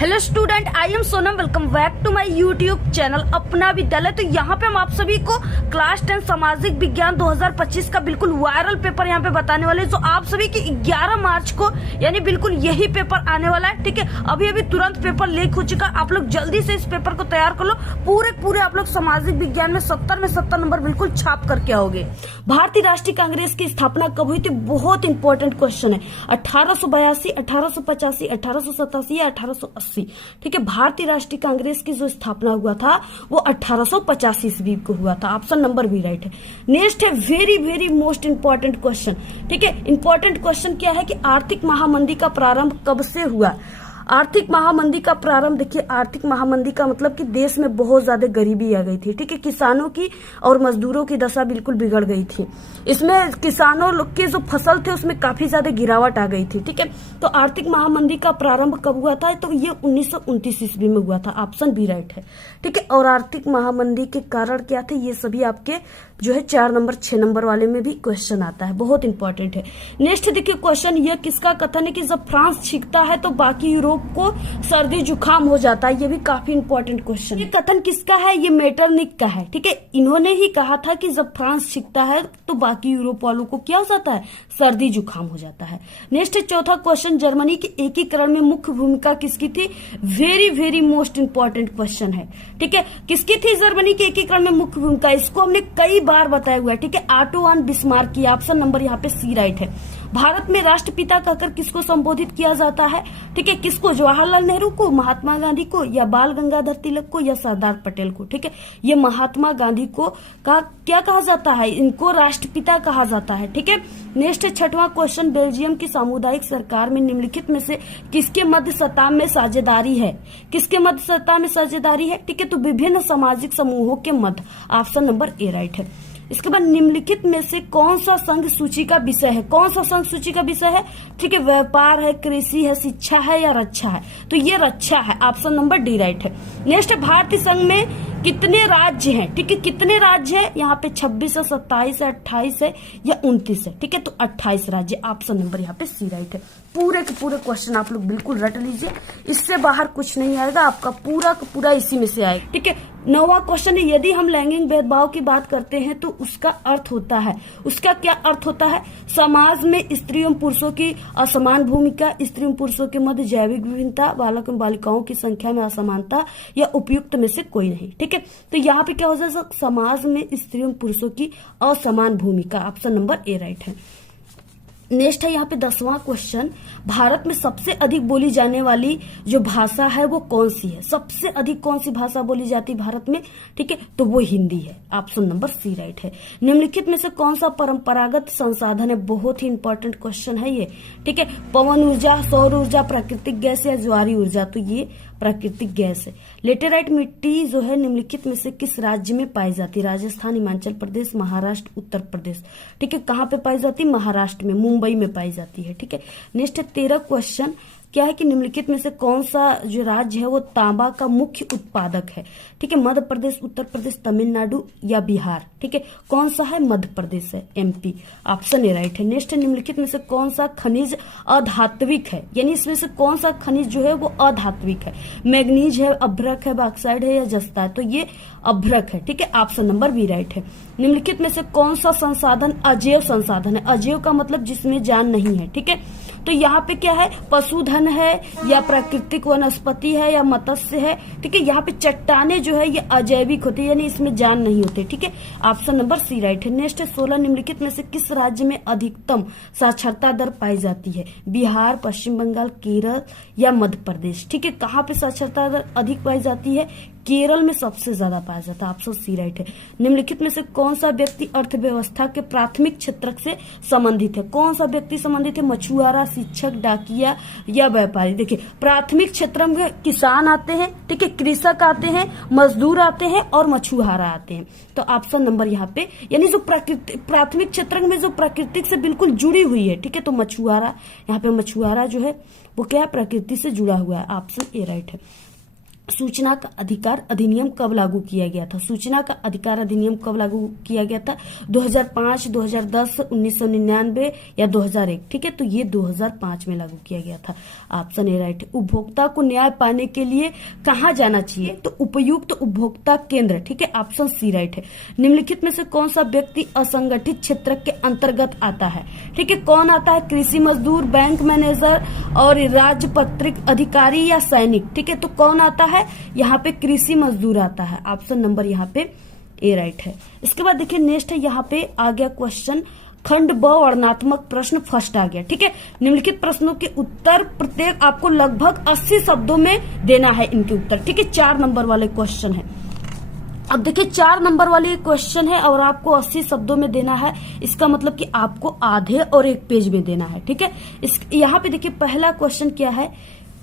Hello student, I am Sonam. Welcome back to my YouTube channel Apna Vidyalaya. तो यहाँ पे हम आप सभी को क्लास 10 सामाजिक विज्ञान 2025 का बिल्कुल वायरल पेपर यहाँ पे बताने वाले हैं। तो आप सभी की 11 मार्च को यानी बिल्कुल यही पेपर आने वाला है। ठीक है, अभी अभी तुरंत पेपर लीक हो चुका। आप लोग जल्दी से इस पेपर को तैयार कर लो। पूरे आप लोग सामाजिक विज्ञान में 70 नंबर बिल्कुल छाप करके आओगे। भारतीय राष्ट्रीय कांग्रेस की स्थापना कब हुई थी? बहुत इंपॉर्टेंट क्वेश्चन है। 1882, 1885, 1887 या 1880? ठीक है, भारतीय राष्ट्रीय कांग्रेस की जो स्थापना हुआ था वो 1885 ईस्वी को हुआ था। ऑप्शन नंबर भी राइट है। नेक्स्ट है वेरी मोस्ट इंपॉर्टेंट क्वेश्चन। ठीक है, इंपॉर्टेंट क्वेश्चन क्या है कि आर्थिक महामंदी का प्रारंभ कब से हुआ? आर्थिक महामंदी का प्रारंभ, देखिए आर्थिक महामंदी का मतलब कि देश में बहुत ज्यादा गरीबी आ गई थी। ठीक है, किसानों की और मजदूरों की दशा बिल्कुल बिगड़ गई थी। इसमें किसानों लोग के जो फसल थे उसमें काफी ज्यादा गिरावट आ गई थी। ठीक है, तो आर्थिक महामंदी का प्रारंभ कब हुआ था? तो ये 1929 ईस्वी में हुआ था। ऑप्शन बी राइट है। ठीक है, और आर्थिक महामंदी के कारण क्या थे ये सभी आपके जो है 4 नंबर 6 नंबर वाले में भी क्वेश्चन आता है, बहुत इंपॉर्टेंट है। नेक्स्ट देखिए क्वेश्चन, ये किसका कथन है कि जब फ्रांस छींकता है तो बाकी यूरोप को सर्दी जुकाम हो जाता है? ये भी काफी इंपॉर्टेंट क्वेश्चन। ये कथन किसका है? ये मेटरनिक का है। ठीक है, इन्होंने ही कहा था कि जब फ्रांस छींकता है तो बाकी यूरोप वालों को क्या हो जाता है? सर्दी जुकाम हो जाता है। नेक्स्ट चौथा क्वेश्चन, जर्मनी के एकीकरण में मुख्य भूमिका किसकी थी? वेरी मोस्ट इंपॉर्टेंट क्वेश्चन है। ठीक है, किसकी थी जर्मनी के एकीकरण में मुख्य भूमिका? इसको हमने कई बार बताया हुआ है। ठीक है, ऑटो वन बिस्मार्क की। ऑप्शन नंबर यहाँ पे सी राइट है। भारत में राष्ट्रपिता कहकर किसको संबोधित किया जाता है? ठीक है, किसको? जवाहरलाल नेहरू को, महात्मा गांधी को, या बाल गंगाधर तिलक को, या सरदार पटेल को? ठीक है, ये महात्मा गांधी को क्या कहा जाता है? इनको राष्ट्रपिता कहा जाता है। ठीक है, नेक्स्ट छठवां क्वेश्चन, बेल्जियम की सामुदायिक सरकार में निम्नलिखित में से किसके मध्य सत्ता में साझेदारी है? किसके मध्य सत्ता में साझेदारी है? ठीक है, तो विभिन्न सामाजिक समूहों के मध्य। ऑप्शन नंबर ए राइट है। इसके बाद निम्नलिखित में से कौन सा संघ सूची का विषय है? कौन सा संघ सूची का विषय है? ठीक है, व्यापार है, कृषि है, शिक्षा है या रक्षा है? तो ये रक्षा है। ऑप्शन नंबर डी राइट है। नेक्स्ट, भारतीय संघ में कितने राज्य हैं? ठीक है, कितने राज्य हैं? यहाँ पे 26 है, 27 है, 28 है या 29 है? ठीक है, तो 28 राज्य। ऑप्शन नंबर यहाँ पे सी राइट है। पूरे के पूरे क्वेश्चन आप लोग बिल्कुल रट लीजिए, इससे बाहर कुछ नहीं आएगा आपका, पूरा का पूरा इसी में से आएगा। ठीक है, 9वां क्वेश्चन है, यदि हम लैंगिक भेदभाव की बात करते हैं तो उसका अर्थ होता है, उसका क्या अर्थ होता है? समाज में स्त्री एवं पुरुषों की असमान भूमिका, स्त्री एवं पुरुषों के मध्य जैविक विभिन्नता, बालक एवं बालिकाओं की संख्या में असमानता, या उपयुक्त में से कोई नहीं। ठीक है, तो यहाँ पे क्या हो जाएगा? समाज में स्त्री एवं पुरुषों की असमान भूमिका। ऑप्शन नंबर ए राइट है। नेक्स्ट है यहाँ पे 10वां क्वेश्चन, भारत में सबसे अधिक बोली जाने वाली जो भाषा है वो कौन सी है? सबसे अधिक कौन सी भाषा बोली जाती है भारत में? ठीक है, तो वो हिंदी है। ऑप्शन नंबर सी राइट है। निम्नलिखित में से कौन सा परंपरागत संसाधन है? बहुत ही इंपॉर्टेंट क्वेश्चन है ये। ठीक है, पवन ऊर्जा, सौर ऊर्जा, प्राकृतिक गैस या ज्वारी ऊर्जा? तो ये प्राकृतिक गैस है। लेटेराइट मिट्टी जो है निम्नलिखित में से किस राज्य में पाई जाती है? राजस्थान, हिमाचल प्रदेश, महाराष्ट्र, उत्तर प्रदेश? ठीक है, कहाँ पे पाई जाती है? महाराष्ट्र में, मुंबई में पाई जाती है। ठीक है, नेक्स्ट है 13 क्वेश्चन, क्या है कि निम्नलिखित में से कौन सा जो राज्य है वो तांबा का मुख्य उत्पादक है? ठीक है, मध्य प्रदेश, उत्तर प्रदेश, तमिलनाडु या बिहार? ठीक है, कौन सा है? मध्य प्रदेश है, एमपी। ऑप्शन ए राइट है। नेक्स्ट निम्नलिखित में से कौन सा खनिज अधात्विक है? यानी इसमें से कौन सा खनिज जो है वो अधात्विक है? मैग्नीज है, अभ्रक है, बॉक्साइड है या जस्ता है? तो ये अभ्रक है। ठीक है, ऑप्शन नंबर बी राइट है। निम्नलिखित में से कौन सा संसाधन अजैव संसाधन है? अजैव का मतलब जिसमें जान नहीं है। ठीक है, तो यहाँ पे क्या है? पशुधन है या प्राकृतिक वनस्पति है या मत्स्य है? ठीक है, यहाँ पे चट्टाने जो है ये अजैविक होती है, यानी इसमें जान नहीं होते। ठीक है, ऑप्शन नंबर सी राइट है। नेक्स्ट है 16, निम्नलिखित में से किस राज्य में अधिकतम साक्षरता दर पाई जाती है? बिहार, पश्चिम बंगाल, केरल या मध्य प्रदेश? ठीक है, कहाँ पे साक्षरता दर अधिक पाई जाती है? केरल में सबसे ज्यादा पाया जाता है। ऑप्शन सी राइट है। निम्नलिखित में से कौन सा व्यक्ति अर्थव्यवस्था के प्राथमिक क्षेत्र से संबंधित है? कौन सा व्यक्ति संबंधित है? मछुआरा, शिक्षक, डाकिया या व्यापारी? देखिए, प्राथमिक क्षेत्र में किसान आते हैं, ठीक है, कृषक आते हैं, मजदूर आते हैं और मछुआरा आते हैं। तो ऑप्शन नंबर यहाँ पे, यानी जो प्राथमिक क्षेत्र में जो प्रकृति से बिल्कुल जुड़ी हुई है, ठीक है, तो मछुआरा, यहाँ पे मछुआरा जो है वो क्या है? प्रकृति से जुड़ा हुआ है। ऑप्शन ए राइट है। सूचना का अधिकार अधिनियम कब लागू किया गया था? सूचना का अधिकार अधिनियम कब लागू किया गया था? 2005, 2010, 1999 या 2001? ठीक है, तो ये 2005 में लागू किया गया था। ऑप्शन ए राइट है। उपभोक्ता को न्याय पाने के लिए कहाँ जाना चाहिए? तो उपयुक्त उपभोक्ता केंद्र। ठीक है, ऑप्शन सी राइट है। निम्नलिखित में से कौन सा व्यक्ति असंगठित क्षेत्र के अंतर्गत आता है? ठीक है, कौन आता है? कृषि मजदूर, बैंक मैनेजर और राजपत्रित अधिकारी या सैनिक? ठीक है, तो कौन आता है? यहाँ पे कृषि मजदूर आता है। ऑप्शन नंबर यहाँ पे ए राइट है। इसके बाद देखिए नेक्स्ट है, यहाँ पे आ गया क्वेश्चन खंड ब वर्णनात्मक प्रश्न फर्स्ट आ गया। ठीक है, निम्नलिखित प्रश्नों के उत्तर प्रत्येक आपको लगभग 80 शब्दों में देना है इनके उत्तर। ठीक है, 4 नंबर वाले क्वेश्चन है। अब देखिए 4 नंबर वाले क्वेश्चन है और आपको 80 शब्दों में देना है। इसका मतलब कि आपको आधे और 1 पेज में देना है। ठीक है, यहाँ पे देखिए पहला क्वेश्चन क्या है?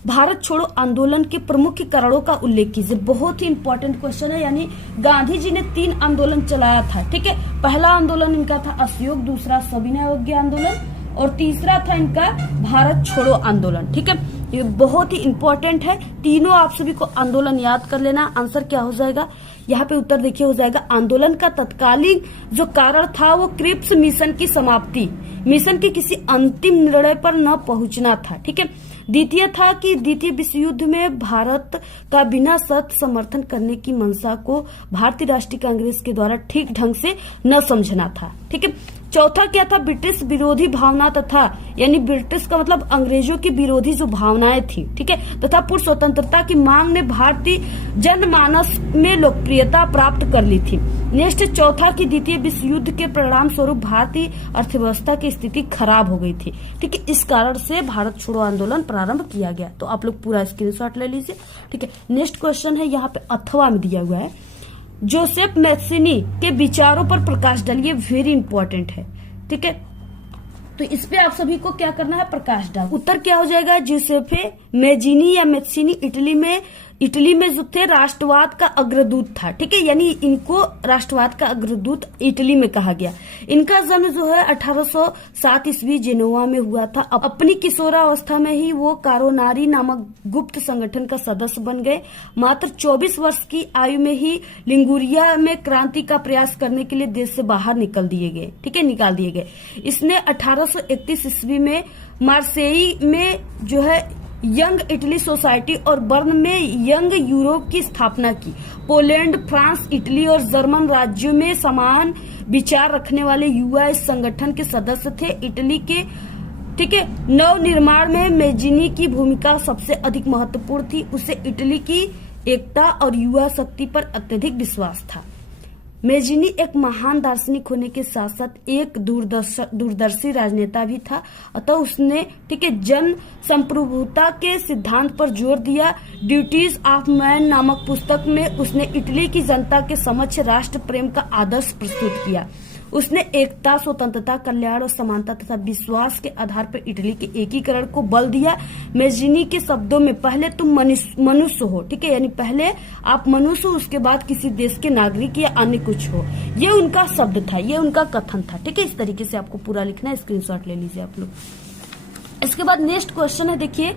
भारत छोड़ो आंदोलन के प्रमुख कारणों का उल्लेख कीजिए। बहुत ही इंपॉर्टेंट क्वेश्चन है, यानी गांधी जी ने 3 आंदोलन चलाया था। ठीक है, पहला आंदोलन इनका था असहयोग, दूसरा सविनय अवज्ञा आंदोलन और तीसरा था इनका भारत छोड़ो आंदोलन। ठीक है, ये बहुत ही इंपॉर्टेंट है। तीनों आप सभी को आंदोलन याद कर लेना। आंसर क्या हो जाएगा? यहाँ पे उत्तर देखिए हो जाएगा आंदोलन का तत्कालीन जो कारण था वो क्रिप्स मिशन की समाप्ति, मिशन के किसी अंतिम निर्णय पर न पहुंचना था। ठीक है, द्वितीय था कि द्वितीय विश्व युद्ध में भारत का बिना शर्त समर्थन करने की मंशा को भारतीय राष्ट्रीय कांग्रेस के द्वारा ठीक ढंग से न समझना था। ठीक है, चौथा क्या था? ब्रिटिश विरोधी भावना तथा, यानी ब्रिटिश का मतलब अंग्रेजों की विरोधी जो भावनाएं थी। ठीक है, तथा पूर्ण स्वतंत्रता की मांग ने भारतीय जनमानस में लोकप्रियता प्राप्त कर ली थी। नेक्स्ट चौथा की द्वितीय विश्व युद्ध के परिणाम स्वरूप भारतीय अर्थव्यवस्था की स्थिति खराब हो गई थी। ठीक है, इस कारण से भारत छोड़ो आंदोलन प्रारंभ किया गया। तो आप लोग पूरा स्क्रीनशॉट ले लीजिए। ठीक है, नेक्स्ट क्वेश्चन है, यहाँ पे अथवा में दिया हुआ है जोसेफ मैथ्यूनी के विचारों पर प्रकाश डालिए। वेरी इंपॉर्टेंट है। ठीक है, तो इस पे आप सभी को क्या करना है? प्रकाश डाल। उत्तर क्या हो जाएगा? जोसेफे मैजीनी या मैथ्यूनी इटली में जो थे राष्ट्रवाद का अग्रदूत था। ठीक है, यानी इनको राष्ट्रवाद का अग्रदूत इटली में कहा गया। इनका जन्म जो है 1807 ईस्वी जेनोवा में हुआ था। अपनी किशोरावस्था में ही वो कारोनारी नामक गुप्त संगठन का सदस्य बन गए। मात्र 24 वर्ष की आयु में ही लिंगुरिया में क्रांति का प्रयास करने के लिए देश से बाहर निकाल दिए गए। इसने 1831 ईस्वी में मार्सेई में जो है यंग इटली सोसाइटी और बर्न में यंग यूरोप की स्थापना की। पोलैंड, फ्रांस, इटली और जर्मन राज्यों में समान विचार रखने वाले युवा इस संगठन के सदस्य थे। इटली के ठीक है नव निर्माण में मैजीनी की भूमिका सबसे अधिक महत्वपूर्ण थी। उसे इटली की एकता और युवा शक्ति पर अत्यधिक विश्वास था। मैजीनी एक महान दार्शनिक होने के साथ साथ एक दूरदर्शी राजनेता भी था। अतः उसने ठीक है जन संप्रभुता के सिद्धांत पर जोर दिया। ड्यूटीज ऑफ मैन नामक पुस्तक में उसने इटली की जनता के समक्ष राष्ट्र प्रेम का आदर्श प्रस्तुत किया। उसने एकता, स्वतंत्रता, कल्याण और समानता तथा विश्वास के आधार पर इटली के एकीकरण को बल दिया। मैजीनी के शब्दों में पहले तुम मनुष्य हो। ठीक है, यानी पहले आप मनुष्य हो, उसके बाद किसी देश के नागरिक या अन्य कुछ हो। ये उनका शब्द था, ये उनका कथन था। ठीक है, इस तरीके से आपको पूरा लिखना है। स्क्रीनशॉट ले लीजिए आप लोग। इसके बाद नेक्स्ट क्वेश्चन है, देखिए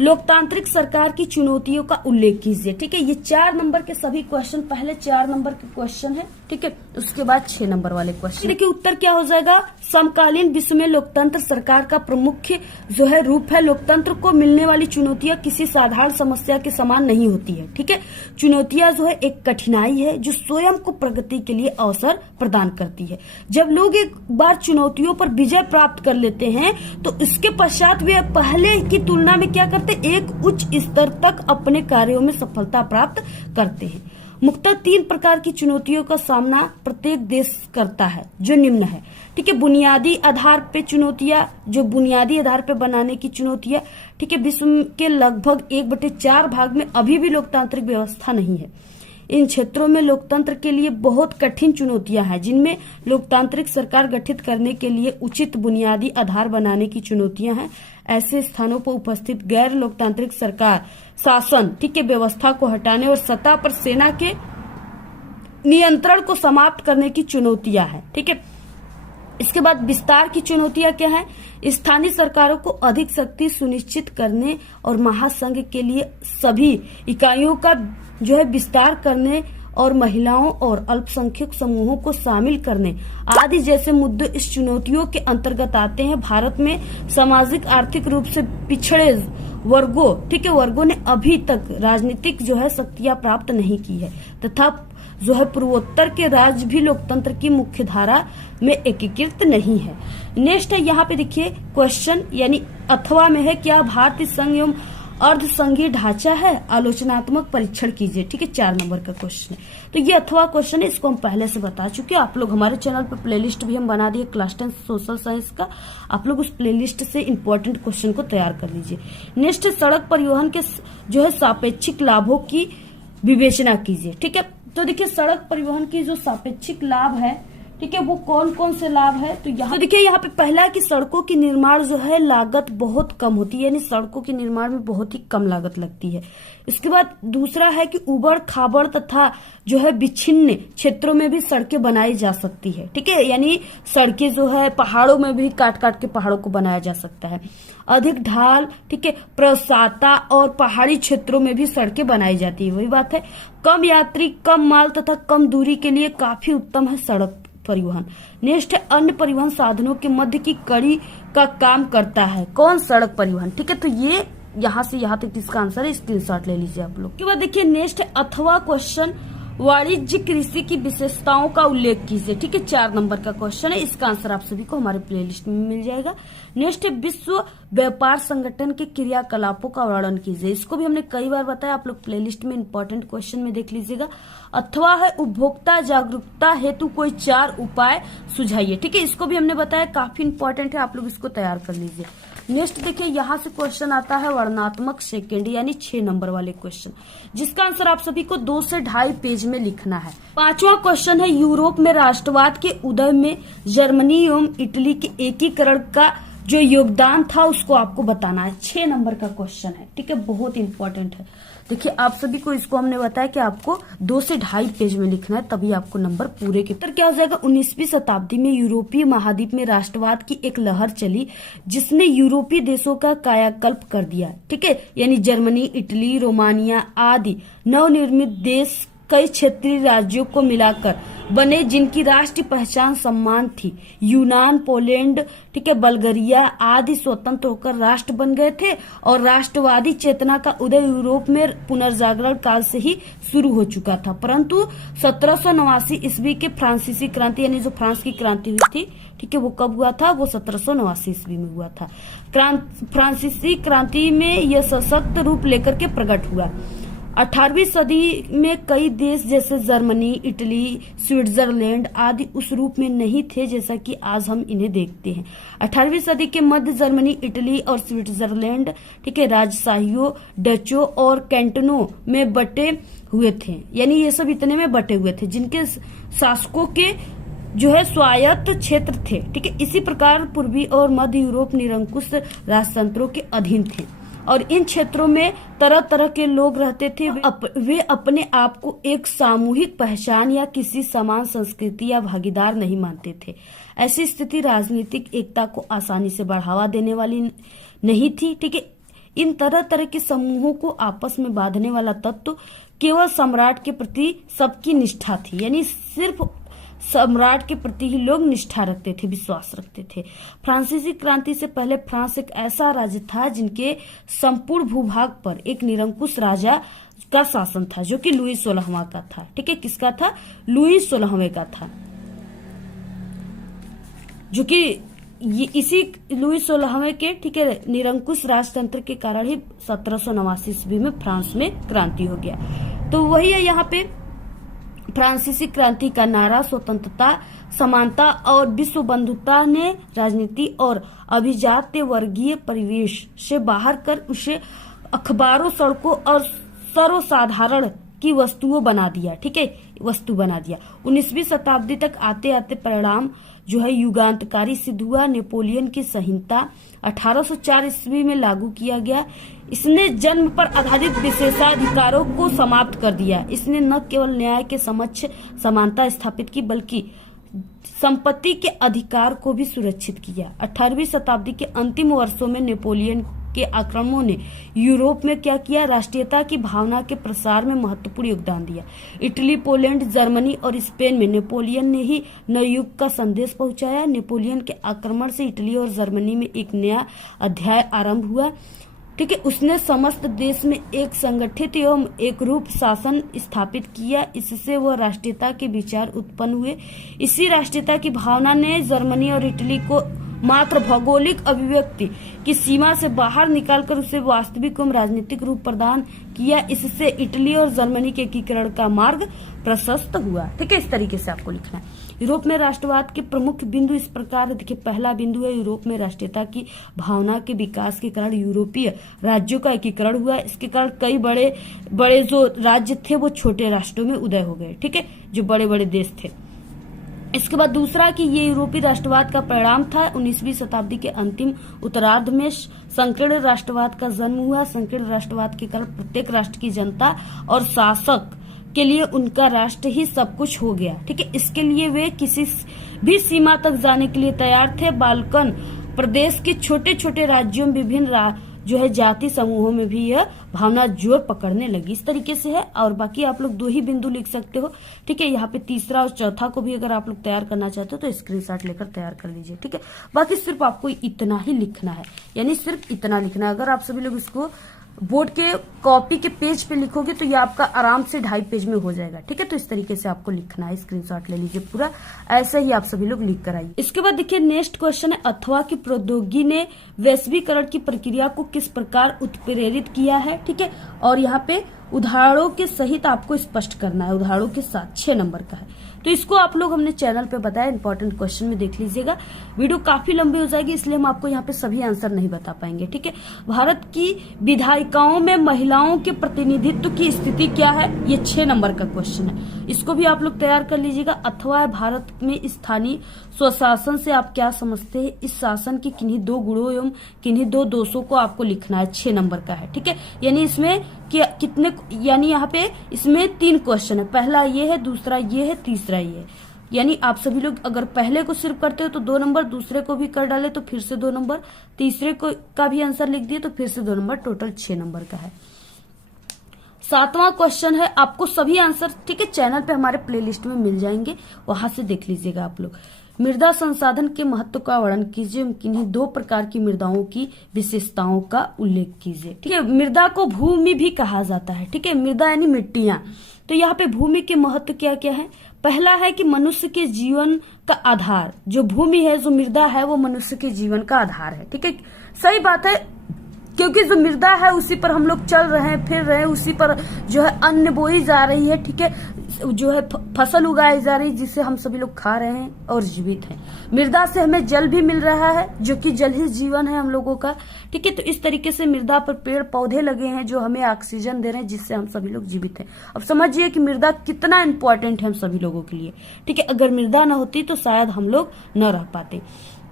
लोकतांत्रिक सरकार की चुनौतियों का उल्लेख कीजिए। ठीक है, ये 4 नंबर के सभी क्वेश्चन, पहले 4 नंबर के क्वेश्चन है। ठीक है, उसके बाद 6 नंबर वाले क्वेश्चन। देखिए उत्तर क्या हो जाएगा? समकालीन विश्व में लोकतंत्र सरकार का प्रमुख जो है रूप है। लोकतंत्र को मिलने वाली चुनौतियां किसी साधारण समस्या के समान नहीं होती है। ठीक है, चुनौतियां जो है एक कठिनाई है जो स्वयं को प्रगति के लिए अवसर प्रदान करती है। जब लोग एक बार चुनौतियों पर विजय प्राप्त कर लेते हैं तो इसके पश्चात वे पहले की तुलना में क्या करते, एक उच्च स्तर तक अपने कार्यों में सफलता प्राप्त करते हैं। मुख्यतः 3 प्रकार की चुनौतियों का सामना प्रत्येक देश करता है जो निम्न है। ठीक है, बुनियादी आधार पे चुनौतियां, जो बुनियादी आधार पे बनाने की चुनौतियां। ठीक है, विश्व के लगभग 1/4 भाग में अभी भी लोकतांत्रिक व्यवस्था नहीं है। इन क्षेत्रों में लोकतंत्र के लिए बहुत कठिन चुनौतियां हैं, जिनमें लोकतांत्रिक सरकार गठित करने के लिए उचित बुनियादी आधार बनाने की चुनौतियां हैं। ऐसे स्थानों पर उपस्थित गैर लोकतांत्रिक सरकार शासन ठीक है व्यवस्था को हटाने और सत्ता पर सेना के नियंत्रण को समाप्त करने की चुनौतियां हैं। ठीक है, इसके बाद विस्तार की चुनौतियां क्या है? स्थानीय सरकारों को अधिक शक्ति सुनिश्चित करने और महासंघ के लिए सभी इकाइयों का जो है विस्तार करने और महिलाओं और अल्पसंख्यक समूहों को शामिल करने आदि जैसे मुद्दे इस चुनौतियों के अंतर्गत आते हैं। भारत में सामाजिक आर्थिक रूप से पिछड़े वर्गों, ठीक है, वर्गों ने अभी तक राजनीतिक जो है शक्तियां प्राप्त नहीं की है तथा जो है पूर्वोत्तर के राज्य भी लोकतंत्र की मुख्य धारा में एकीकृत नहीं है। नेक्स्ट है यहाँ पे देखिए क्वेश्चन, यानी अथवा में है, क्या भारतीय संघ एवं अर्ध संघीय ढांचा है? आलोचनात्मक परीक्षण कीजिए, ठीक है, 4 नंबर का क्वेश्चन है। तो ये अथवा क्वेश्चन है, इसको हम पहले से बता चुके हैं। आप लोग हमारे चैनल पर प्लेलिस्ट भी हम बना दिए क्लास 10 सोशल साइंस का, आप लोग उस प्लेलिस्ट से इंपॉर्टेंट क्वेश्चन को तैयार कर लीजिए। नेक्स्ट, सड़क परिवहन के जो है सापेक्षिक लाभों की विवेचना कीजिए, ठीक है। तो देखिए सड़क परिवहन की जो सापेक्षिक लाभ है, ठीक है, वो कौन कौन से लाभ है? तो यहाँ तो देखिए यहाँ पे पहला है कि सड़कों की निर्माण जो है लागत बहुत कम होती है, यानी सड़कों के निर्माण में बहुत ही कम लागत लगती है। इसके बाद दूसरा है कि उबड़ खाबड़ तथा जो है विच्छिन्न क्षेत्रों में भी सड़कें बनाई जा सकती है, ठीक है, यानी सड़कें जो है पहाड़ों में भी काट काट के पहाड़ों को बनाया जा सकता है। अधिक ढाल, ठीक है, प्रसाता और पहाड़ी क्षेत्रों में भी सड़कें बनाई जाती है, वही बात है। कम यात्री, कम माल तथा कम दूरी के लिए काफी उत्तम है सड़क परिवहन। नेक्स्ट है अन्य परिवहन साधनों के मध्य की कड़ी का काम करता है। कौन? सड़क परिवहन, ठीक है। तो ये यहाँ से यहाँ तक इसका आंसर है, स्क्रीनशॉट ले लीजिए आप लोग। के बाद देखिए नेक्स्ट है अथवा क्वेश्चन, वाणिज्य कृषि की विशेषताओं का उल्लेख कीजिए, ठीक है, 4 नंबर का क्वेश्चन है। इसका आंसर आप सभी को हमारे प्लेलिस्ट में मिल जाएगा। नेक्स्ट है विश्व व्यापार संगठन के क्रियाकलापों का वर्णन कीजिए। इसको भी हमने कई बार बताया, आप लोग प्लेलिस्ट में इंपॉर्टेंट क्वेश्चन में देख लीजिएगा। अथवा है उपभोक्ता जागरूकता हेतु कोई 4 उपाय सुझाइए, ठीक है, इसको भी हमने बताया, काफी इंपॉर्टेंट है, आप लोग इसको तैयार कर लीजिए। नेक्स्ट देखिए यहाँ से क्वेश्चन आता है वर्णनात्मक सेकंड, यानी 6 नंबर वाले क्वेश्चन, जिसका आंसर आप सभी को 2 से 2.5 पेज में लिखना है। 5वां क्वेश्चन है यूरोप में राष्ट्रवाद के उदय में जर्मनी एवं इटली के एकीकरण का जो योगदान था उसको आपको बताना है। 6 नंबर का क्वेश्चन है, ठीक है, बहुत इंपॉर्टेंट है। देखिए आप सभी को इसको हमने बताया कि आपको 2 से 2.5 पेज में लिखना है, तभी आपको नंबर पूरे के। उत्तर क्या हो जाएगा? 19वीं शताब्दी में यूरोपीय महाद्वीप में राष्ट्रवाद की एक लहर चली जिसने यूरोपीय देशों का कायाकल्प कर दिया, ठीक है, यानी जर्मनी, इटली, रोमानिया आदि नवनिर्मित देश कई क्षेत्रीय राज्यों को मिलाकर बने जिनकी राष्ट्रीय पहचान सम्मान थी। यूनान, पोलैंड, ठीक है, बल्गारिया आदि स्वतंत्र होकर राष्ट्र बन गए थे और राष्ट्रवादी चेतना का उदय यूरोप में पुनर्जागरण काल से ही शुरू हो चुका था। परंतु 1789 ईस्वी के फ्रांसीसी क्रांति, यानी जो फ्रांस की क्रांति हुई थी, ठीक है, वो कब हुआ था? वो 1789 ईस्वी में हुआ था। फ्रांसीसी क्रांति में यह सशक्त रूप लेकर के प्रकट हुआ। 18वीं सदी में कई देश जैसे जर्मनी, इटली, स्विट्जरलैंड आदि उस रूप में नहीं थे जैसा कि आज हम इन्हें देखते हैं। 18वीं सदी के मध्य जर्मनी, इटली और स्विट्जरलैंड, ठीक है, राजशाहियों, डचों और कैंटनों में बटे हुए थे, यानी ये सब इतने में बटे हुए थे जिनके शासकों के जो है स्वायत्त क्षेत्र थे, ठीक है। इसी प्रकार पूर्वी और मध्य यूरोप निरंकुश राजतंत्रों के अधीन थे और इन क्षेत्रों में तरह तरह के लोग रहते थे। वे अपने आप को एक सामूहिक पहचान या किसी समान संस्कृति या भागीदार नहीं मानते थे। ऐसी स्थिति राजनीतिक एकता को आसानी से बढ़ावा देने वाली नहीं थी, ठीक है। इन तरह तरह के समूहों को आपस में बांधने वाला तत्व केवल सम्राट के प्रति सबकी निष्ठा थी, यानी सिर्फ सम्राट के प्रति ही लोग निष्ठा रखते थे, विश्वास रखते थे। फ्रांसीसी क्रांति से पहले फ्रांस एक ऐसा राज्य था जिनके संपूर्ण भूभाग पर एक निरंकुश राजा का शासन था, जो कि लुई 16वां का था, ठीक है। किसका था? लुई 16वें का था, जो कि इसी लुई 16वें के, ठीक है, निरंकुश राजतंत्र के कारण ही 1789 ईस्वी में फ्रांस में क्रांति हो गया। तो वही है यहाँ पे फ्रांसीसी क्रांति का नारा स्वतंत्रता, समानता और विश्व बंधुता ने राजनीति और अभिजात्य वर्गीय परिवेश से बाहर कर उसे अखबारों, सड़कों और सर्वसाधारण की वस्तुओं बना दिया, ठीक है, वस्तु बना दिया। 19वीं शताब्दी तक आते आते परिणाम जो है युगांतकारी सिद्ध हुआ। नेपोलियन की संहिता 1804 ईस्वी में लागू किया गया। इसने जन्म पर आधारित विशेषाधिकारों को समाप्त कर दिया। इसने न केवल न्याय के समक्ष समानता स्थापित की, बल्कि संपत्ति के अधिकार को भी सुरक्षित किया। 18वीं शताब्दी के अंतिम वर्षों में नेपोलियन के आक्रमणों ने यूरोप में क्या किया, राष्ट्रीयता की भावना के प्रसार में महत्वपूर्ण योगदान दिया। इटली, पोलैंड, जर्मनी और स्पेन में नेपोलियन ने ही नए युग का संदेश पहुंचाया। नेपोलियन के आक्रमण से इटली और जर्मनी में एक नया अध्याय आरंभ हुआ। ठीक है, उसने समस्त देश में एक संगठित एवं एक रूप शासन स्थापित किया। इससे वह राष्ट्रीयता के विचार उत्पन्न हुए। इसी राष्ट्रीयता की भावना ने जर्मनी और इटली को मात्र भौगोलिक अभिव्यक्ति की सीमा से बाहर निकालकर उसे वास्तविक एवं राजनीतिक रूप प्रदान किया। इससे इटली और जर्मनी के एकीकरण का मार्ग प्रशस्त हुआ। ठीक है, इस तरीके से आपको लिखना है। यूरोप में राष्ट्रवाद के प्रमुख बिंदु इस प्रकार देखिए, पहला बिंदु है यूरोप में राष्ट्रीयता की भावना के विकास के कारण यूरोपीय राज्यों का एकीकरण हुआ। इसके कारण कई बड़े बड़े जो राज्य थे वो छोटे राष्ट्रों में उदय हो गए। ठीक है, जो बड़े बड़े देश थे। इसके बाद दूसरा कि ये यूरोपीय राष्ट्रवाद का परिणाम था। 19वीं शताब्दी के अंतिम उत्तरार्ध में संकीर्ण राष्ट्रवाद का जन्म हुआ। संकीर्ण राष्ट्रवाद के कारण प्रत्येक राष्ट्र की जनता और शासक के लिए उनका राष्ट्र ही सब कुछ हो गया। ठीक है, इसके लिए वे किसी भी सीमा तक जाने के लिए तैयार थे। बाल्कन प्रदेश के छोटे छोटे राज्यों में विभिन्न जो है जाति समूहों में भी यह भावना जोर पकड़ने लगी। इस तरीके से है। और बाकी आप लोग 2 ही बिंदु लिख सकते हो। ठीक है, यहाँ पे तीसरा और चौथा को भी अगर आप लोग तैयार करना चाहते हो तो स्क्रीनशॉट लेकर तैयार कर लीजिए। ठीक है, बाकी सिर्फ आपको इतना ही लिखना है, यानी सिर्फ इतना लिखना है। अगर आप सभी लोग इसको बोर्ड के कॉपी के पेज पे लिखोगे तो ये आपका आराम से 2.5 पेज में हो जाएगा। ठीक है, तो इस तरीके से आपको लिखना है। स्क्रीनशॉट ले लीजिए पूरा, ऐसा ही आप सभी लोग लिख कर आइए। इसके बाद देखिए नेक्स्ट क्वेश्चन है, अथवा की प्रौद्योगिकी ने वैश्वीकरण की प्रक्रिया को किस प्रकार उत्प्रेरित किया है। ठीक है, और यहाँ पे उदाहरणों के सहित आपको स्पष्ट करना है। उदाहरणों के साथ 6 नंबर का है, तो इसको आप लोग हमने चैनल पे बताया, इंपॉर्टेंट क्वेश्चन में देख लीजिएगा। वीडियो काफी लंबी हो जाएगी इसलिए हम आपको यहाँ पे सभी आंसर नहीं बता पाएंगे। ठीक है, भारत की विधायिकाओं में महिलाओं के प्रतिनिधित्व की स्थिति क्या है, ये 6 नंबर का क्वेश्चन है। इसको भी आप लोग तैयार कर लीजिएगा। अथवा भारत में स्थानीय स्वशासन से आप क्या समझते हैं, इस शासन की किन्हीं 2 गुणों एवं किन्हीं 2 दोषों को आपको लिखना है। 6 नंबर का है। ठीक है, यानी इसमें कितने, यानी यहाँ पे इसमें 3 क्वेश्चन है। पहला ये है, दूसरा ये है, तीसरा ये है। यानी आप सभी लोग अगर पहले को सिर्फ करते हो तो 2 नंबर, दूसरे को भी कर डाले तो फिर से 2 नंबर, तीसरे को का भी आंसर लिख दिए तो फिर से 2 नंबर, टोटल 6 नंबर का है। 7वां क्वेश्चन है, आपको सभी आंसर ठीक है चैनल पे हमारे प्लेलिस्ट में मिल जाएंगे, वहां से देख लीजिएगा आप लोग। मृदा संसाधन के महत्व का वर्णन कीजिए, किन्हीं 2 प्रकार की मृदाओं की विशेषताओं का उल्लेख कीजिए। ठीक है, मृदा को भूमि भी कहा जाता है। ठीक है, मृदा यानी मिट्टियां। तो यहाँ पे भूमि के महत्व क्या क्या है। पहला है कि मनुष्य के जीवन का आधार, जो भूमि है, जो मृदा है, वो मनुष्य के जीवन का आधार है। ठीक है, सही बात है, क्योंकि जो मृदा है उसी पर हम लोग चल रहे हैं, फिर रहे हैं, उसी पर जो है अन्न बोई जा रही है। ठीक है, जो है फसल उगाई जा रही है जिससे हम सभी लोग खा रहे हैं और जीवित हैं। मृदा से हमें जल भी मिल रहा है, जो कि जल ही जीवन है हम लोगों का। ठीक है, तो इस तरीके से मृदा पर पेड़ पौधे लगे हैं जो हमें ऑक्सीजन दे रहे हैं, जिससे हम सभी लोग जीवित हैं। अब समझिए कि मृदा कितना इंपॉर्टेंट है हम सभी लोगों के लिए। ठीक है, अगर मृदा न होती तो शायद हम लोग न रह पाते।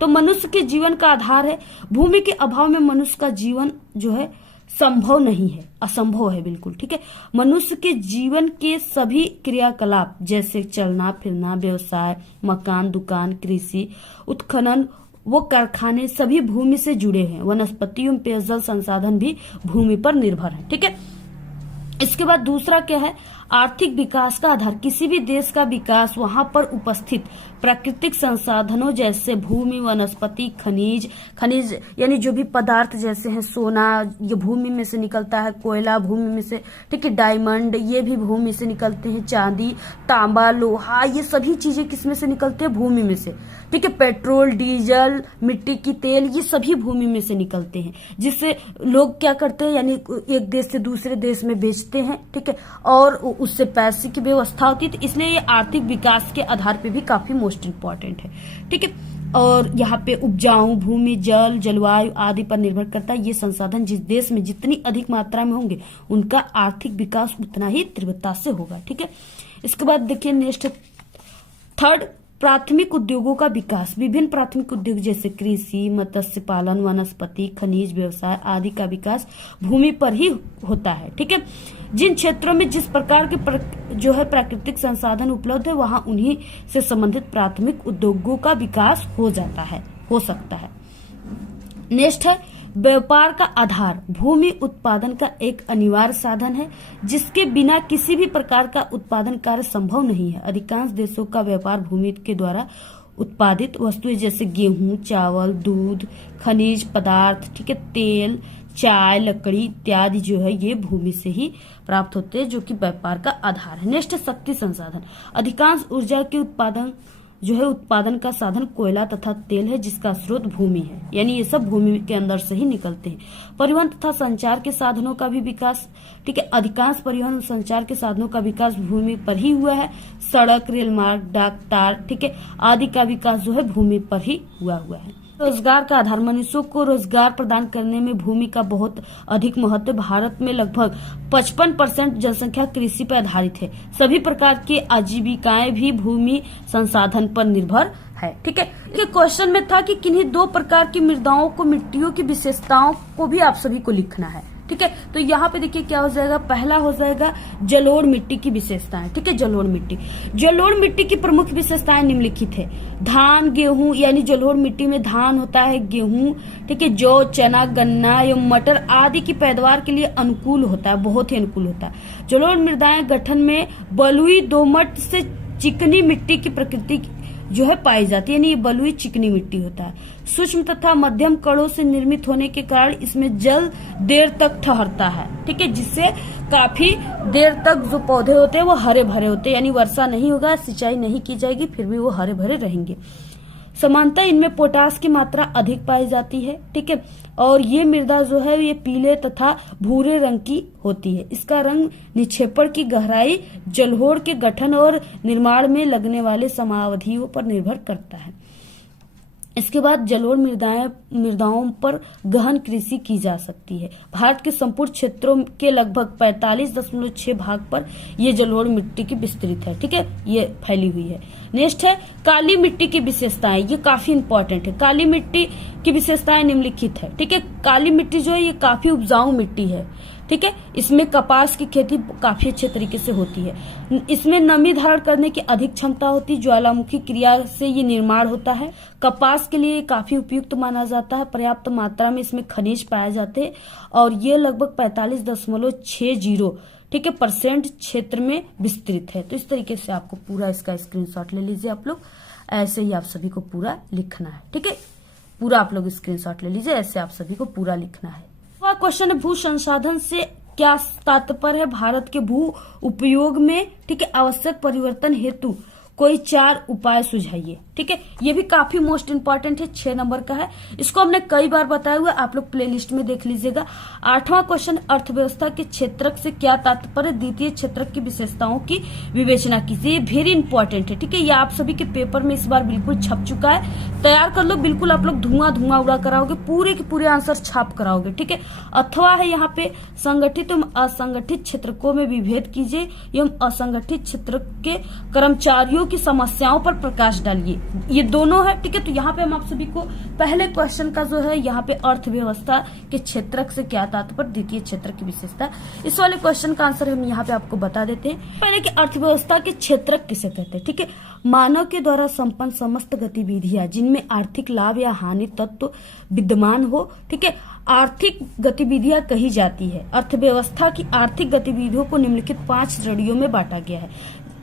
तो मनुष्य के जीवन का आधार है। भूमि के अभाव में मनुष्य का जीवन जो है संभव नहीं है, असंभव है बिल्कुल। ठीक है, मनुष्य के जीवन के सभी क्रियाकलाप जैसे चलना फिरना, व्यवसाय, मकान, दुकान, कृषि, उत्खनन, वो कारखाने सभी भूमि से जुड़े हैं। वनस्पति एवं पेयजल संसाधन भी भूमि पर निर्भर है। ठीक है, इसके बाद दूसरा क्या है, आर्थिक विकास का आधार। किसी भी देश का विकास वहां पर उपस्थित प्राकृतिक संसाधनों जैसे भूमि, वनस्पति, खनिज यानी जो भी पदार्थ जैसे हैं, सोना ये भूमि में से निकलता है, कोयला भूमि में से, ठीक है, डायमंड ये भी भूमि से निकलते हैं, चांदी, तांबा, लोहा, ये सभी चीजें किसमें से निकलते हैं, भूमि में से। ठीक है, पेट्रोल, डीजल, मिट्टी की तेल, ये सभी भूमि में से निकलते हैं, जिससे लोग क्या करते हैं, यानी एक देश से दूसरे देश में बेचते हैं। ठीक है, और उससे पैसे की व्यवस्था होती है। तो इसलिए ये आर्थिक विकास के आधार पे भी काफी मोस्ट इम्पोर्टेंट है। ठीक है, और यहाँ पे उपजाऊ भूमि, जल, जलवायु आदि पर निर्भर करता है। ये संसाधन जिस देश में जितनी अधिक मात्रा में होंगे उनका आर्थिक विकास उतना ही तीव्रता से होगा। ठीक है, इसके बाद देखिए नेक्स्ट 3rd, प्राथमिक उद्योगों का विकास। विभिन्न प्राथमिक उद्योग जैसे कृषि, मत्स्य पालन, वनस्पति, खनिज व्यवसाय आदि का विकास भूमि पर ही होता है। ठीक है, जिन क्षेत्रों में जिस प्रकार के जो है प्राकृतिक संसाधन उपलब्ध है वहां उन्हीं से संबंधित प्राथमिक उद्योगों का विकास हो सकता है। नेक्स्ट है व्यापार का आधार। भूमि उत्पादन का एक अनिवार्य साधन है जिसके बिना किसी भी प्रकार का उत्पादन कार्य संभव नहीं है। अधिकांश देशों का व्यापार भूमि के द्वारा उत्पादित वस्तुएं जैसे गेहूं, चावल, दूध, खनिज पदार्थ, ठीक है, तेल, चाय, लकड़ी इत्यादि जो है ये भूमि से ही प्राप्त होते हैं, जो कि व्यापार का आधार है। नेक्स्ट शक्ति संसाधन। अधिकांश ऊर्जा के उत्पादन का साधन कोयला तथा तेल है जिसका स्रोत भूमि है, यानी ये सब भूमि के अंदर से ही निकलते हैं। परिवहन तथा संचार के साधनों का भी विकास, ठीक है, अधिकांश परिवहन संचार के साधनों का विकास भूमि पर ही हुआ है। सड़क, रेल मार्ग, डाक तार, ठीक है, आदि का विकास जो है भूमि पर ही हुआ है। रोजगार का आधार। मनुष्यों को रोजगार प्रदान करने में भूमि का बहुत अधिक महत्व। भारत में लगभग 55% जनसंख्या कृषि पर आधारित है। सभी प्रकार की आजीविकाएं भी भूमि संसाधन पर निर्भर है। ठीक है, क्वेश्चन में था कि किन्हीं दो प्रकार की मृदाओं को, मिट्टियों की विशेषताओं को भी आप सभी को लिखना है। ठीक है, तो यहाँ पे देखिए क्या हो जाएगा, पहला हो जाएगा जलोढ़ मिट्टी की विशेषताएं। ठीक है, जलोढ़ मिट्टी की प्रमुख विशेषताएं निम्नलिखित है। धान, गेहूं, यानी जलोढ़ मिट्टी में धान होता है, गेहूं, ठीक है, जौ, चना, गन्ना एवं मटर आदि की पैदावार के लिए अनुकूल होता है, बहुत ही अनुकूल होता है। जलोढ़ मृदाएं गठन में बलुई, दोमट से चिकनी मिट्टी की प्रकृति जो है पाई जाती है, यानी ये बलुई चिकनी मिट्टी होता है। सूक्ष्म तथा मध्यम कणों से निर्मित होने के कारण इसमें जल देर तक ठहरता है। ठीक है, जिससे काफी देर तक जो पौधे होते हैं वो हरे भरे होते हैं, यानी वर्षा नहीं होगा, सिंचाई नहीं की जाएगी, फिर भी वो हरे भरे रहेंगे। समानता इनमें पोटास की मात्रा अधिक पाई जाती है। ठीक है, और ये मृदा जो है ये पीले तथा भूरे रंग की होती है। इसका रंग निक्षेपण की गहराई, जलोढ़ के गठन और निर्माण में लगने वाले समावधियों पर निर्भर करता है। इसके बाद जलोढ़ मृदाओं पर गहन कृषि की जा सकती है। भारत के संपूर्ण क्षेत्रों के लगभग 45.6 भाग पर ये जलोढ़ मिट्टी की विस्तृत है। ठीक है, ये फैली हुई है। नेक्स्ट है काली मिट्टी की विशेषताएं। ये काफी इंपॉर्टेंट है। काली मिट्टी की विशेषताएं निम्नलिखित है। ठीक है, काली मिट्टी जो है ये काफी उपजाऊ मिट्टी है। ठीक है, इसमें कपास की खेती काफी अच्छे तरीके से होती है। इसमें नमी धारण करने की अधिक क्षमता होती है। ज्वालामुखी क्रिया से ये निर्माण होता है। कपास के लिए काफी उपयुक्त माना जाता है। पर्याप्त मात्रा में इसमें खनिज पाए जाते हैं और ये लगभग 45.60 ठीक है % क्षेत्र में विस्तृत है। तो इस तरीके से आपको पूरा इसका स्क्रीनशॉट ले लीजिए आप लोग। ऐसे ही आप सभी को पूरा लिखना है। ठीक है, पूरा आप लोग स्क्रीनशॉट ले लीजिए, ऐसे आप सभी को पूरा लिखना है। क्वेश्चन है भू संसाधन से क्या तात्पर्य है। भारत के भू उपयोग में, ठीक है, आवश्यक परिवर्तन हेतु कोई 4 उपाय सुझाइए। ठीक है, ये भी काफी मोस्ट इंपॉर्टेंट है, 6 नंबर का है। इसको हमने कई बार बताया हुआ, आप लोग प्लेलिस्ट में देख लीजिएगा। 8वां क्वेश्चन, अर्थव्यवस्था के क्षेत्रक से क्या तात्पर्य। द्वितीय क्षेत्रक की विशेषताओं की विवेचना कीजिए। ये वेरी इंपॉर्टेंट है। ठीक है, ये आप सभी के पेपर में इस बार बिल्कुल छप चुका है, तैयार कर लो। बिल्कुल आप लोग धुआं उड़ा कराओगे, पूरे के पूरे आंसर छाप कराओगे। ठीक है, अथवा है यहाँ पे संगठित एवं असंगठित क्षेत्रकों में विभेद कीजिए एवं असंगठित क्षेत्र के कर्मचारियों की समस्याओं पर प्रकाश डालिए। ये दोनों है। ठीक है, तो यहाँ पे हम आप सभी को पहले क्वेश्चन का जो है यहाँ पे अर्थव्यवस्था के क्षेत्रक से क्या तात्पर्य, द्वितीय क्षेत्र की विशेषता, इस वाले क्वेश्चन का आंसर हम यहाँ पे आपको बता देते हैं। पहले कि अर्थव्यवस्था के क्षेत्रक किसे कहते हैं। ठीक है, मानव के द्वारा संपन्न समस्त गतिविधियां जिनमें आर्थिक लाभ या हानि तत्व विद्यमान हो, ठीक है, आर्थिक गतिविधियां कही जाती है। अर्थव्यवस्था की आर्थिक गतिविधियों को निम्नलिखित 5 श्रेणियों में बांटा गया है,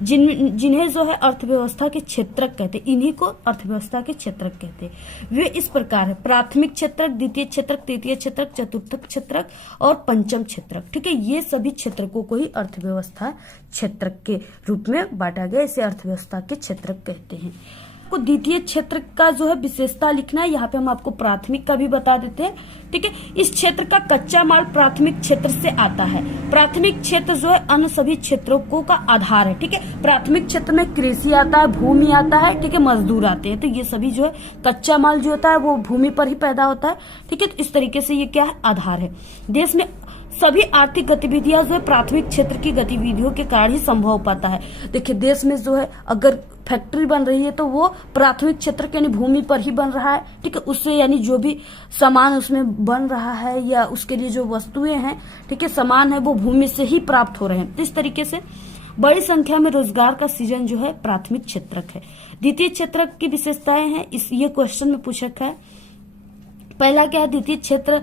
जिन्हें जो है अर्थव्यवस्था के क्षेत्रक कहते हैं। इन्हीं को अर्थव्यवस्था के क्षेत्रक कहते हैं। वे इस प्रकार है: प्राथमिक क्षेत्रक, द्वितीय क्षेत्रक, तृतीय क्षेत्रक, चतुर्थ क्षेत्रक और पंचम क्षेत्रक। ठीक है, ये सभी क्षेत्रकों को ही अर्थव्यवस्था क्षेत्रक के रूप में बांटा गया, इसे अर्थव्यवस्था के क्षेत्रक कहते हैं। आपको द्वितीय क्षेत्र का जो है विशेषता लिखना है। यहाँ पे हम आपको प्राथमिक का भी बता देते हैं। ठीक है, इस क्षेत्र का कच्चा माल प्राथमिक क्षेत्र से आता है। प्राथमिक क्षेत्र जो है अन्य सभी क्षेत्रों का आधार है। ठीक है, प्राथमिक क्षेत्र में कृषि आता है, भूमि आता है, ठीक है, मजदूर आते हैं। तो ये सभी जो है कच्चा माल जो होता है वो भूमि पर ही पैदा होता है। ठीक है, तो इस तरीके से ये क्या है, आधार है। देश में सभी आर्थिक गतिविधियां जो है प्राथमिक क्षेत्र की गतिविधियों के कारण ही संभव हो पाता है। देखिए देश में जो है अगर फैक्ट्री बन रही है तो वो प्राथमिक क्षेत्र के यानी भूमि पर ही बन रहा है, ठीक है। उससे यानी जो भी सामान उसमें बन रहा है या उसके लिए जो वस्तुएं हैं, ठीक है, सामान है, वो भूमि से ही प्राप्त हो रहे हैं। इस तरीके से बड़ी संख्या में रोजगार का सृजन जो है प्राथमिक क्षेत्रक है। द्वितीय क्षेत्रक की विशेषताएं हैं, ये क्वेश्चन में पूछा है। पहला क्या है, द्वितीय क्षेत्र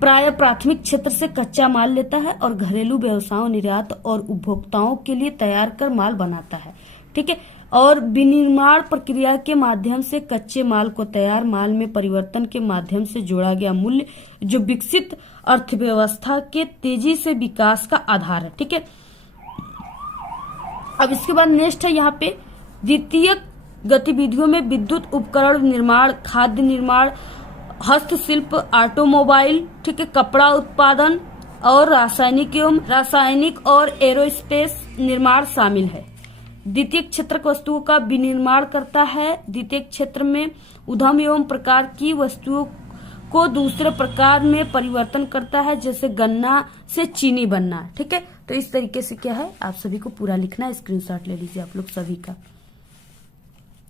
प्राय प्राथमिक क्षेत्र से कच्चा माल लेता है और घरेलू व्यवसायों, निर्यात और उपभोक्ताओं के लिए तैयार कर माल बनाता है, ठीक है। और विनिर्माण प्रक्रिया के माध्यम से कच्चे माल को तैयार माल में परिवर्तन के माध्यम से जोड़ा गया मूल्य जो विकसित अर्थव्यवस्था के तेजी से विकास का आधार है, ठीक है। अब इसके बाद नेक्स्ट है यहाँ पे द्वितीय गतिविधियों में विद्युत उपकरण निर्माण, खाद्य निर्माण, हस्तशिल्प, ऑटोमोबाइल, ठीक है, कपड़ा उत्पादन और रासायनिक और एरोस्पेस निर्माण शामिल है। द्वितीय क्षेत्र वस्तुओं का विनिर्माण करता है। द्वितीय क्षेत्र में उद्यम एवं प्रकार की वस्तुओं को दूसरे प्रकार में परिवर्तन करता है, जैसे गन्ना से चीनी बनना, ठीक है। तो इस तरीके से क्या है, आप सभी को पूरा लिखना है। स्क्रीनशॉट ले लीजिए आप लोग सभी का,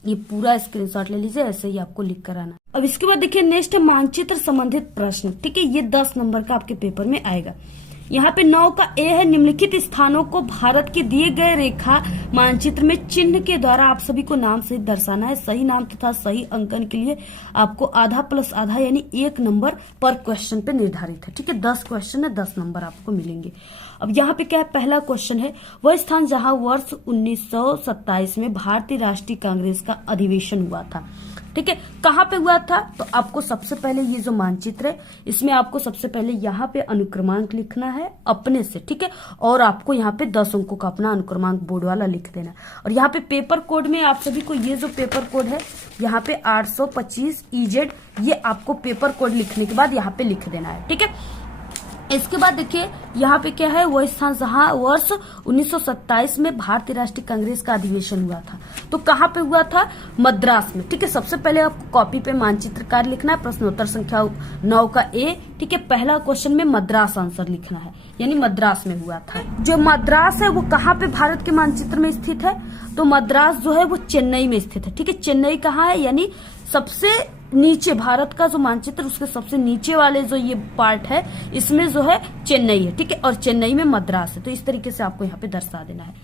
ये पूरा स्क्रीनशॉट ले लीजिए, ऐसे ही आपको लिख कर आना। अब इसके बाद देखिए नेक्स्ट है मानचित्र संबंधित प्रश्न, ठीक है। ये 10 नंबर का आपके पेपर में आएगा। यहाँ पे 9 का ए है, निम्नलिखित स्थानों को भारत के दिए गए रेखा मानचित्र में चिन्ह के द्वारा आप सभी को नाम सहित दर्शाना है। सही नाम तथा सही अंकन के लिए आपको आधा प्लस आधा यानी 1 नंबर पर क्वेश्चन पे निर्धारित है, ठीक है। 10 क्वेश्चन है, 10 नंबर आपको मिलेंगे। अब यहाँ पे क्या है, पहला क्वेश्चन है वह स्थान जहाँ वर्ष 1927 में भारतीय राष्ट्रीय कांग्रेस का अधिवेशन हुआ था, ठीक है। कहाँ पे हुआ था, तो आपको सबसे पहले ये जो मानचित्र है इसमें आपको सबसे पहले यहाँ पे अनुक्रमांक लिखना है अपने से, ठीक है। और आपको यहाँ पे 10 अंकों का अपना अनुक्रमांक बोर्ड वाला लिख देना है। और यहाँ पे पेपर कोड में आप सभी को ये जो पेपर कोड है यहाँ पे 825 EZ, ये आपको पेपर कोड लिखने के बाद यहाँ पे लिख देना है, ठीक है। इसके बाद देखिए यहाँ पे क्या है, वह स्थान जहाँ वर्ष 1927 में भारतीय राष्ट्रीय कांग्रेस का अधिवेशन हुआ था, तो कहाँ पे हुआ था, मद्रास में, ठीक है। सबसे पहले आपको कॉपी पे मानचित्रकार लिखना है। प्रश्नोत्तर संख्या 9 का ए, ठीक है। पहला क्वेश्चन में मद्रास आंसर लिखना है, यानी मद्रास में हुआ था। जो मद्रास है वो कहाँ पे भारत के मानचित्र में स्थित है, तो मद्रास जो है वो चेन्नई में स्थित है, ठीक है। चेन्नई कहाँ है, यानी सबसे नीचे भारत का जो मानचित्र उसके सबसे नीचे वाले जो ये पार्ट है इसमें जो है चेन्नई है, ठीक है। और चेन्नई में मद्रास है, तो इस तरीके से आपको यहाँ पे दर्शा देना है।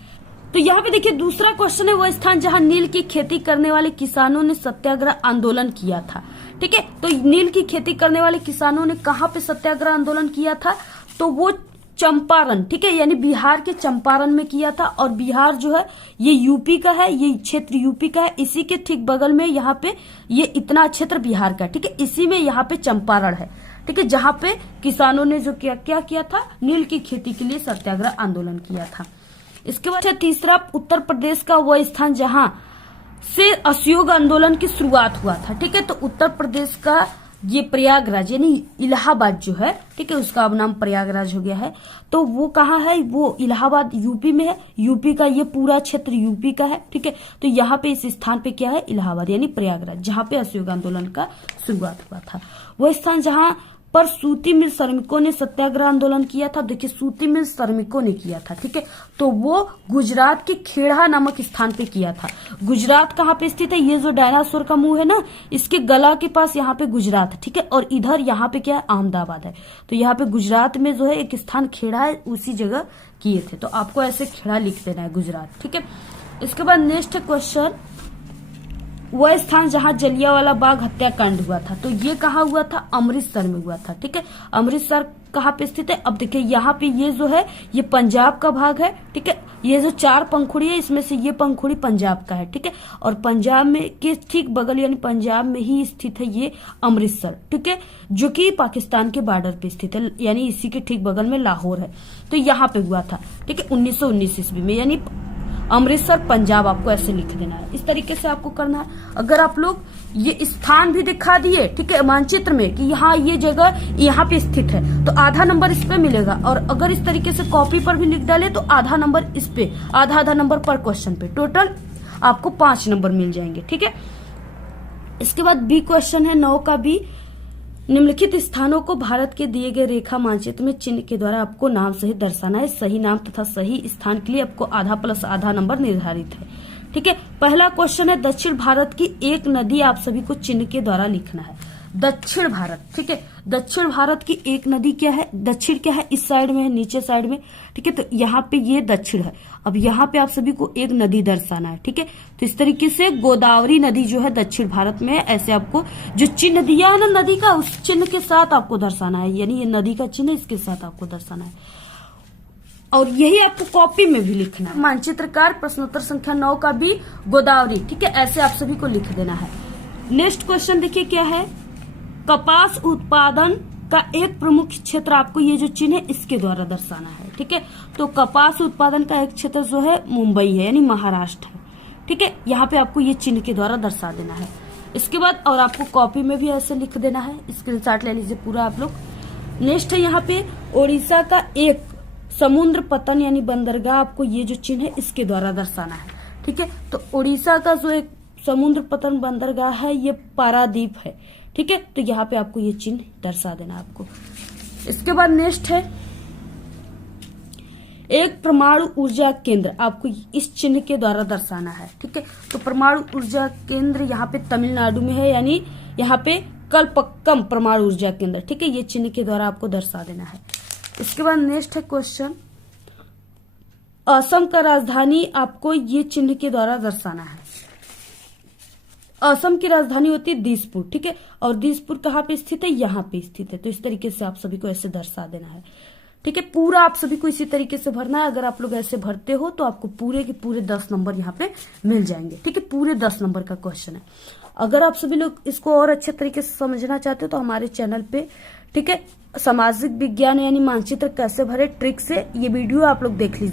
तो यहाँ पे देखिए दूसरा क्वेश्चन है वह स्थान जहाँ नील की खेती करने वाले किसानों ने सत्याग्रह आंदोलन किया था, ठीक है। तो नील की खेती करने वाले किसानों ने कहाँ पे सत्याग्रह आंदोलन किया था, तो वो चंपारण, ठीक है, यानी बिहार के चंपारण में किया था। और बिहार जो है ये यूपी का है, ये क्षेत्र यूपी का है। इसी के ठीक बगल में यहाँ पे ये इतना क्षेत्र बिहार का, ठीक है। इसी में यहाँ पे चंपारण है, ठीक है, जहाँ पे किसानों ने जो क्या किया था, नील की खेती के लिए सत्याग्रह आंदोलन किया था। इसके बाद तीसरा उत्तर प्रदेश का वह स्थान जहाँ से असहयोग आंदोलन की शुरुआत हुआ था, ठीक है। तो उत्तर प्रदेश का ये प्रयागराज यानी इलाहाबाद जो है, ठीक है, उसका अब नाम प्रयागराज हो गया है। तो वो कहाँ है, वो इलाहाबाद यूपी में है। यूपी का ये पूरा क्षेत्र यूपी का है, ठीक है। तो यहाँ पे इस स्थान पे क्या है, इलाहाबाद यानी प्रयागराज, जहाँ पे असहयोग आंदोलन का शुरुआत हुआ था। वो स्थान जहाँ पर सूती मिल श्रमिकों ने सत्याग्रह आंदोलन किया था। देखिए सूती मिल श्रमिकों ने किया था, ठीक है। तो वो गुजरात के खेड़ा नामक स्थान पे किया था। गुजरात कहाँ पे स्थित है, ये जो डायनासोर का मुंह है ना, इसके गला के पास यहाँ पे गुजरात है, ठीक है। और इधर यहाँ पे क्या है, अहमदाबाद है। तो यहाँ पे गुजरात में जो है एक स्थान खेड़ा है, उसी जगह किए थे। तो आपको ऐसे खेड़ा लिख देना है, गुजरात, ठीक है। इसके बाद नेक्स्ट क्वेश्चन, वह स्थान जहां जलियांवाला बाग हत्याकांड हुआ था, तो ये कहाँ हुआ था, अमृतसर में हुआ था, ठीक है। अमृतसर कहाँ पे स्थित है, अब देखिए यहाँ पे ये जो है ये पंजाब का भाग है, ठीक है। ये जो 4 पंखुड़ी है इसमें से ये पंखुड़ी पंजाब का है, ठीक है। और पंजाब में के ठीक बगल यानी पंजाब में ही स्थित है ये अमृतसर, ठीक है, जो कि पाकिस्तान के बॉर्डर पे स्थित है, यानी इसी के ठीक बगल में लाहौर है। तो यहाँ पे हुआ था, ठीक है, 1919 ईस्वी में, यानी अमृतसर पंजाब आपको ऐसे लिख देना है। इस तरीके से आपको करना है। अगर आप लोग ये स्थान भी दिखा दिए, ठीक है, मानचित्र में कि यहाँ ये जगह यहाँ पे स्थित है, तो आधा नंबर इस पे मिलेगा। और अगर इस तरीके से कॉपी पर भी लिख डाले तो आधा नंबर इस पे, आधा नंबर पर क्वेश्चन पे, टोटल आपको 5 नंबर मिल जाएंगे, ठीक है। इसके बाद बी क्वेश्चन है 9 का बी, निम्नलिखित स्थानों को भारत के दिए गए रेखा मानचित्र में चिन्ह के द्वारा आपको नाम सहित दर्शाना है। सही नाम तथा सही स्थान के लिए आपको आधा प्लस आधा नंबर निर्धारित है। ठीक है, पहला क्वेश्चन है दक्षिण भारत की एक नदी आप सभी को चिन्ह के द्वारा लिखना है। दक्षिण भारत, ठीक है, दक्षिण भारत की एक नदी क्या है, दक्षिण क्या है, इस साइड में है, नीचे साइड में, ठीक है, तो यहाँ पे ये दक्षिण है। अब यहाँ पे आप सभी को एक नदी दर्शाना है। ठीक है, तो इस तरीके से गोदावरी नदी जो है दक्षिण भारत में है। ऐसे आपको जो चिन्ह दिया है ना नदी का, उस चिन्ह के साथ आपको दर्शाना है, यानी ये नदी का चिन्ह इसके साथ आपको दर्शाना है और यही आपको कॉपी में भी लिखना है। मानचित्रकार प्रश्नोत्तर संख्या 9 का भी गोदावरी, ठीक है, ऐसे आप सभी को लिख देना है। नेक्स्ट क्वेश्चन देखिए क्या है, कपास उत्पादन का एक प्रमुख क्षेत्र आपको ये जो चिन्ह है इसके द्वारा दर्शाना है। ठीक है, तो कपास उत्पादन का एक क्षेत्र जो है मुंबई है, यानी महाराष्ट्र है। ठीक है, यहाँ पे आपको ये चिन्ह के द्वारा दर्शा देना है। इसके बाद और आपको कॉपी में भी ऐसे लिख देना है, स्क्रीनशॉट ले लीजिए पूरा आप लोग। नेक्स्ट है यहाँ पे ओडिशा का एक समुद्र पतन यानी बंदरगाह, आपको ये जो चिन्ह है इसके द्वारा दर्शाना है। ठीक है, तो ओडिशा का जो एक समुद्र पतन बंदरगाह है ये पारादीप है। ठीक है, तो यहाँ पे आपको ये चिन्ह दर्शा देना आपको। इसके बाद नेक्स्ट है एक परमाणु ऊर्जा केंद्र, आपको इस चिन्ह के द्वारा दर्शाना है। ठीक है, तो परमाणु ऊर्जा केंद्र यहाँ पे तमिलनाडु में है, यानी यहाँ पे कलपक्कम परमाणु ऊर्जा केंद्र। ठीक है, ये चिन्ह के द्वारा आपको दर्शा देना है। इसके बाद नेक्स्ट है क्वेश्चन, असम का राजधानी आपको ये चिन्ह के द्वारा दर्शाना है। असम की राजधानी होती है दिसपुर। ठीक है, और दिसपुर कहाँ पे स्थित है, यहाँ पे स्थित है। तो इस तरीके से आप सभी को ऐसे दर्शा देना है। ठीक है, पूरा आप सभी को इसी तरीके से भरना है। अगर आप लोग ऐसे भरते हो तो आपको पूरे के पूरे 10 नंबर यहाँ पे मिल जाएंगे। ठीक है, पूरे 10 नंबर का क्वेश्चन है। अगर आप सभी लोग इसको और अच्छे तरीके से समझना चाहते हो तो हमारे चैनल पे, ठीक है, सामाजिक विज्ञान यानी मानचित्र कैसे भरे ट्रिक से ये वीडियो आप लोग देख लीजिए।